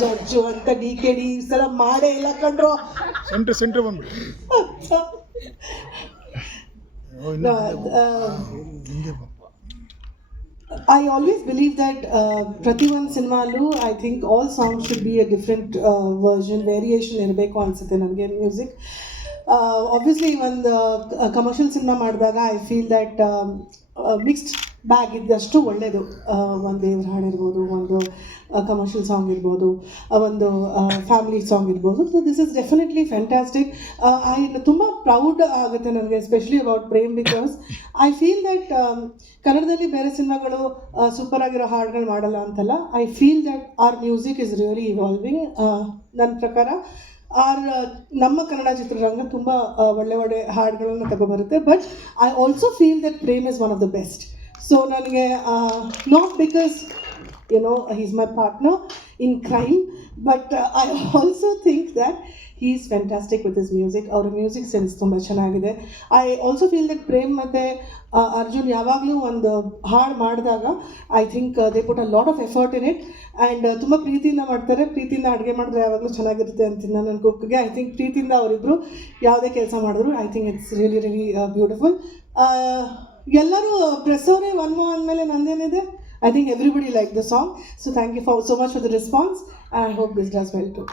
Judge ಅಂತ DKD ಈ ಸಲ ಮಾಡೇ ಇಲ್ಲ ಕಂಡ್ರು. ಸೆಂಟ್ರ್ ಬಂದ್ಬಿಡಿ. I always believe that Prathivan Cinemalu, I think all songs should be a different version, variation ಇರಬೇಕು ಅನ್ಸುತ್ತೆ ನನಗೆ ಮ್ಯೂಸಿಕ್. Obviously ಒಂದು ಕಮರ್ಷಿಯಲ್ ಸಿನಿಮಾ ಮಾಡಿದಾಗ I feel that mixed bag ಇದ್ದಷ್ಟು ಒಳ್ಳೆಯದು. ಒಂದು ದೇವ್ರ ಹಾಡು ಇರ್ಬೋದು, ಒಂದು ಕಮರ್ಷಿಯಲ್ ಸಾಂಗ್ ಇರ್ಬೋದು, ಒಂದು ಫ್ಯಾಮಿಲಿ ಸಾಂಗ್ ಇರ್ಬೋದು. So this is definitely fantastic. ತುಂಬ ಪ್ರೌಡ್ ಆಗುತ್ತೆ ನನಗೆ, especially about Prem, because I feel that ಕನ್ನಡದಲ್ಲಿ ಬೇರೆ ಸಿನಿಮಾಗಳು ಸೂಪರ್ ಆಗಿರೋ ಹಾಡುಗಳು ಮಾಡಲ್ಲ ಅಂತಲ್ಲ. I feel that our music is really evolving. ನನ್ನ ಪ್ರಕಾರ ನಮ್ಮ ಕನ್ನಡ ಚಿತ್ರರಂಗ ತುಂಬ ಒಳ್ಳೆ ಒಳ್ಳೆ ಹಾಡುಗಳನ್ನು ತಗೊಬರುತ್ತೆ. But I also feel that Prem is one of the best. So ನನಗೆ not because he's my partner in crime, but I also think that he is fantastic with his music. Our music sense ತುಂಬ ಚೆನ್ನಾಗಿದೆ. I also feel that Prem ಮತ್ತು ಅರ್ಜುನ್ ಯಾವಾಗಲೂ ಒಂದು ಹಾಡು ಮಾಡಿದಾಗ I think they put a lot of effort in it and ತುಂಬ ಪ್ರೀತಿಯಿಂದ ಮಾಡ್ತಾರೆ. ಪ್ರೀತಿಯಿಂದ ಅಡುಗೆ ಮಾಡಿದ್ರೆ ಯಾವಾಗಲೂ ಚೆನ್ನಾಗಿರುತ್ತೆ ಅಂತೀನಿ ನನ್ನ ಕುಕ್ಗೆ. ಐ ಥಿಂಕ್ ಪ್ರೀತಿಯಿಂದ ಅವರಿಬ್ಬರು ಯಾವುದೇ ಕೆಲಸ ಮಾಡಿದ್ರು I think it's really really beautiful. ಎಲ್ಲರೂ ಪ್ರೆಸ್ ಅವರೇ ಒನ್ ಅಂದಮೇಲೆ ನಂದೇನಿದೆ. I think everybody liked the song. So thank you so much for the response. I hope this does well too.